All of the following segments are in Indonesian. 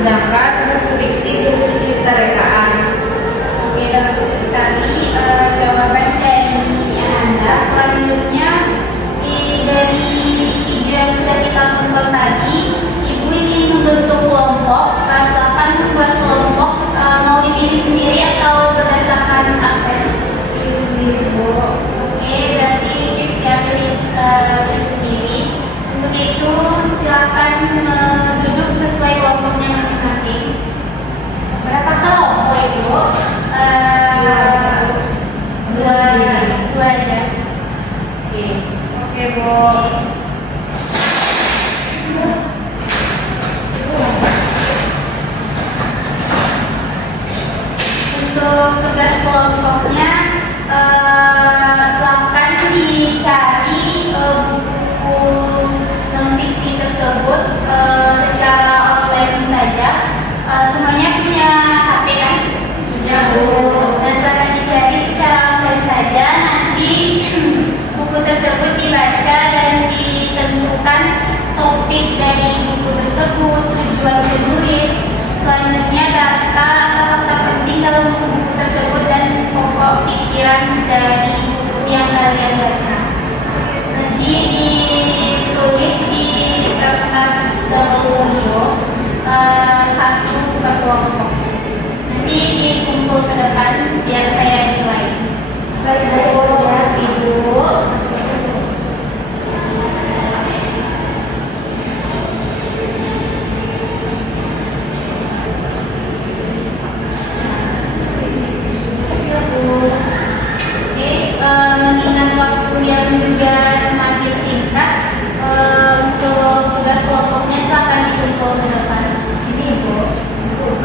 sedangkan buku fiksi bersih keterrekaan. Oke, bagus sekali jawaban dari Anda. Selanjutnya dari video yang sudah kita tonton tadi, Ibu ingin membentuk kelompok. Silakan membuat kelompok. Mau dipilih sendiri atau berdasarkan aksen? Pilih sendiri, Bu. Oke, berarti Fiksi pilih sendiri. Untuk itu silakan duduk sesuai kelompoknya masing-masing. Berapa kelompok Ibu? Dua aja. Oke, Bu. Untuk tugas kelompoknya, silakan dicari buku non-fiksi tersebut secara online saja. Semuanya punya HP kan? Punya, Bu. Nah, silakan dicari secara online saja. Nanti buku tersebut dibaca dan ditentukan topik dari buku tersebut, tujuan penulis, selanjutnya data atau fakta penting dalam buku tersebut, dan pokok pikiran dari buku yang kalian baca. Nanti ditulis di kertas folio satu per kelompok. Nanti dikumpul ke depan biar saya nilai. Baik, Bu. Siap, Ibu. Siap, Bu. Oke, mengingat waktu yang juga semakin singkat, untuk tugas kelompoknya silakan dikumpul ke depan. Ini, Bu. Bu,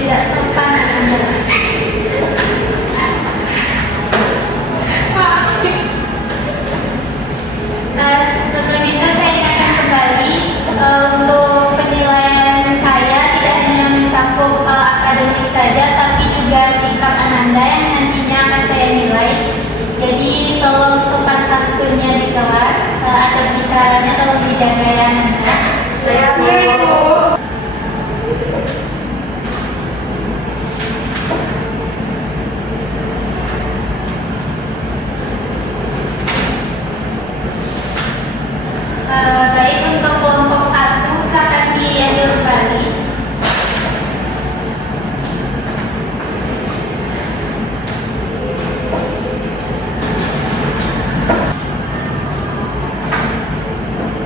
tidak sempat Anda. Sebelum itu saya ingatkan kembali, untuk penilaian saya tidak hanya mencakup akademik saja, tapi juga sikap Ananda yang nantinya akan saya nilai. Jadi tolong sopan santunnya di kelas, ada bicaranya tolong dijaga ya Ananda. Iya, Bu. Baik, untuk kelompok 1 silakan diambil kembali.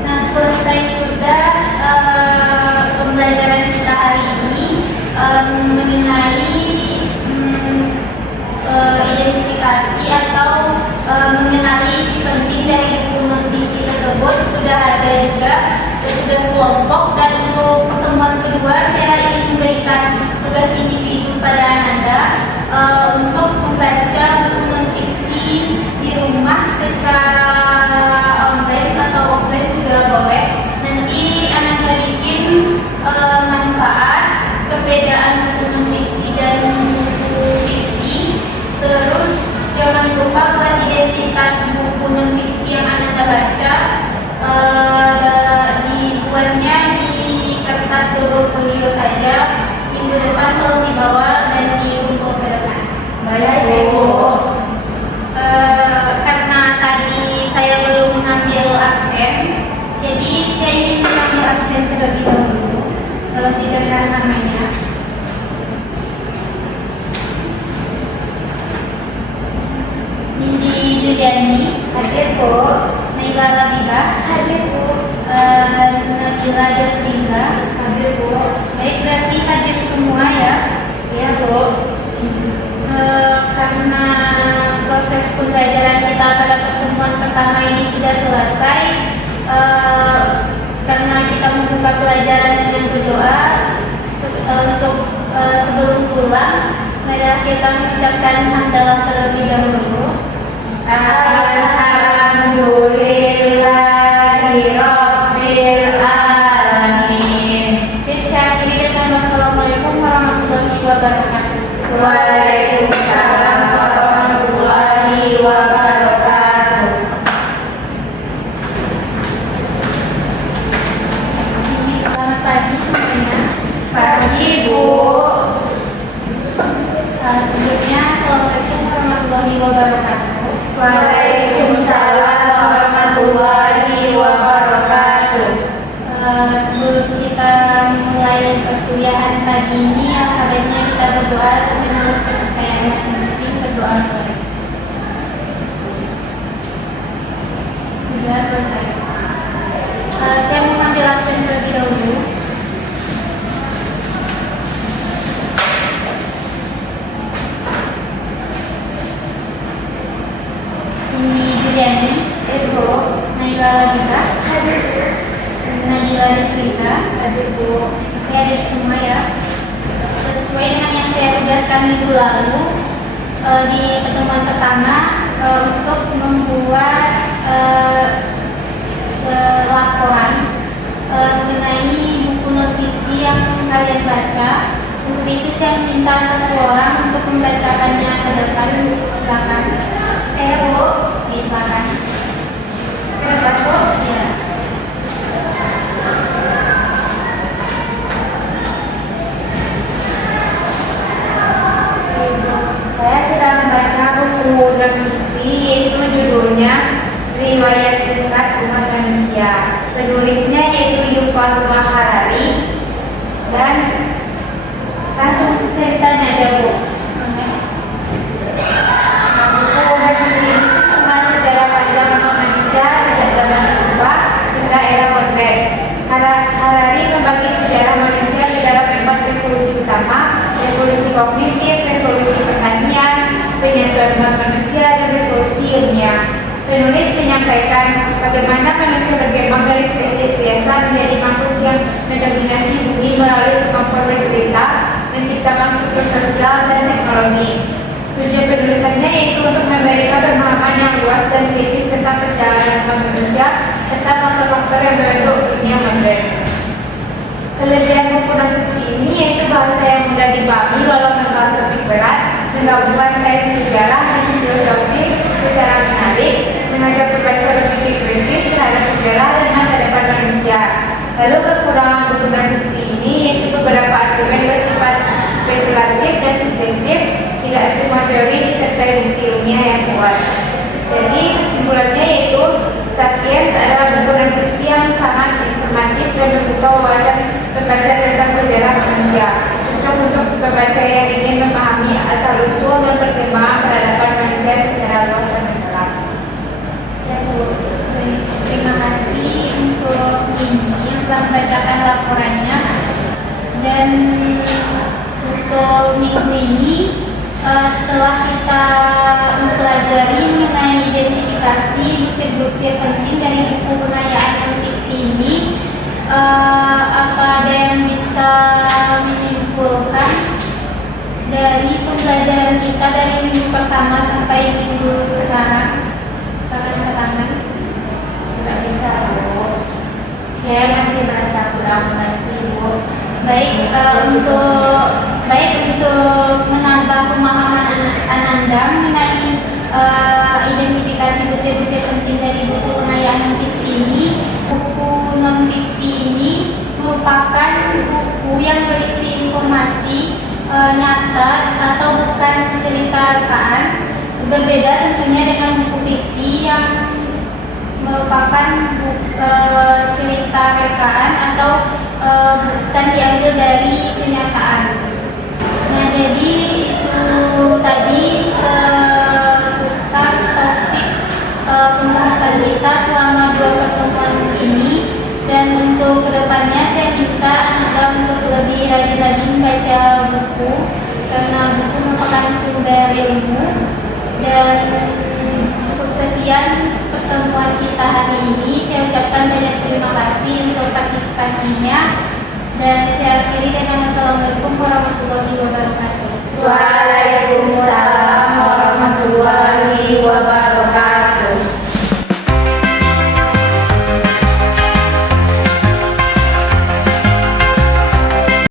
Nah, selesai sudah pembelajaran kita hari ini mengenai identifikasi atau mengenali isi penting dari buku non-fiksi tersebut. Sudah ada juga tugas kelompok, dan untuk pertemuan kedua saya ingin memberikan tugas individu pada Anda untuk membaca buku non-fiksi di rumah secara online atau offline juga boleh. Nanti Anda bikin manfaat, perbedaan buku non-fiksi dan buku fiksi. Terus jangan lupa buat identitas buku non-fiksi yang Anda baca, dibuatnya di kertas double folio saja. Minggu depan tolong dibawa dan dikumpul ke depan. Baik, Bu. Karena tadi saya belum mengambil absen, jadi saya ingin mengambil absen terlebih dahulu. Didengar namanya. Nindi Juliani, Hadir, Bu. Naila Labibah, Hadir, Bu. Nabila Desliza. Hadir, Bu. Baik, berarti hadir semua ya. Iya, Bu. Karena proses pembelajaran kita pada pertemuan pertama ini sudah selesai, karena kita membuka pelajaran dengan berdoa untuk sebelum pulang, mari kita mengucapkan hamdalah terlebih dahulu. Alhamdulillahirabbil alamin. Saya akhiri dengan wassalamualaikum warahmatullahi wabarakatuh. Waalaikumsalam warahmatullahi wabarakatuh. Selamat pagi semuanya. mulai perkuliahan pagi ini, alhamdulillah kita berdoa menurut kepercayaan masing-masing, berdoa boleh. Sudah selesai. Saya mau ngambil absen terlebih dahulu. Cindy Juliani, Ibu. Naila Labika, Nabila Rizliza, ya adik semua ya. Sesuai dengan yang saya tugaskan minggu lalu di pertemuan pertama untuk membuat laporan mengenai buku non-fiksi yang kalian baca. Untuk itu saya minta satu orang untuk membacakannya ke depan. Silakan. Saya Bu. Silakan. Kenapa Bu? Ya. Saya sudah membaca buku non-fiksi yaitu judulnya Riwayat Singkat Umat Manusia. Penulisnya yaitu Yuval Noah Harari. Dan langsung ceritanya aja Bu. Buku non-fiksi itu membahas sejarah panjang umat manusia sejak zaman purba hingga era modern. Harari membagi sejarah manusia di dalam 4 revolusi utama: revolusi kognitif, revolusi pertanian, penyatuan umat manusia, dan revolusi ilmiah. Penulis menyampaikan bagaimana manusia berkembang dari spesies biasa menjadi makhluk yang mendominasi bumi melalui kemampuan bercerita, menciptakan struktur sosial dan teknologi. Tujuan penulisannya yaitu untuk memberikan pemahaman yang luas dan kritis tentang perjalanan umat manusia serta faktor-faktor yang membentuk dunia modern. Kelebihan buku non-fiksi ini yaitu bahasa yang mudah dipahami walau membahas topik berat, menggabungkan sains sejarah dan filosofi secara menarik, mengajak pembaca berpikir kritis terhadap sejarah dan masa depan manusia. Lalu kekurangan buku non-fiksi ini yaitu beberapa argumen bersifat spekulatif dan subjektif, tidak semua teori disertai bukti ilmiah yang kuat. Jadi kesimpulannya yaitu Sapiens adalah buku non-fiksi yang sangat informatif dan membuka wawasan pembaca tentang sejarah manusia, cocok untuk pembaca yang ingin memahami asal-usul dan perkembangan peradaban manusia secara luas dan mendalam. Ya, Bu. Baik, terima kasih untuk ini yang telah membacakan laporannya. Dan untuk minggu ini setelah kita mempelajari mengenai identifikasi bukti-bukti penting dari buku pengayaan non-fiksi ini, apa ada yang bisa menyimpulkan dari pembelajaran kita dari minggu pertama sampai minggu sekarang? Tangan. Tidak bisa Bu, saya masih merasa kurang mengerti Bu. Baik, untuk menambah pemahaman Ananda mengenai identifikasi bukti-bukti penting dari buku pengayaan non-fiksi ini, buku non-fiksi ini merupakan buku yang berisi informasi nyata atau bukan cerita rekaan, berbeda tentunya dengan buku fiksi yang merupakan cerita rekaan atau bukan diambil dari kenyataan. Nah, jadi itu tadi seputar topik pembahasan kita selama 2 pertemuan ini. Dan untuk kedepannya saya minta Anda untuk lebih rajin lagi membaca buku, karena buku merupakan sumber ilmu. Dan cukup sekian pertemuan kita hari ini. Saya ucapkan banyak terima kasih untuk partisipasinya, dan saya akhiri dengan wassalamualaikum warahmatullahi wabarakatuh. Waalaikumsalam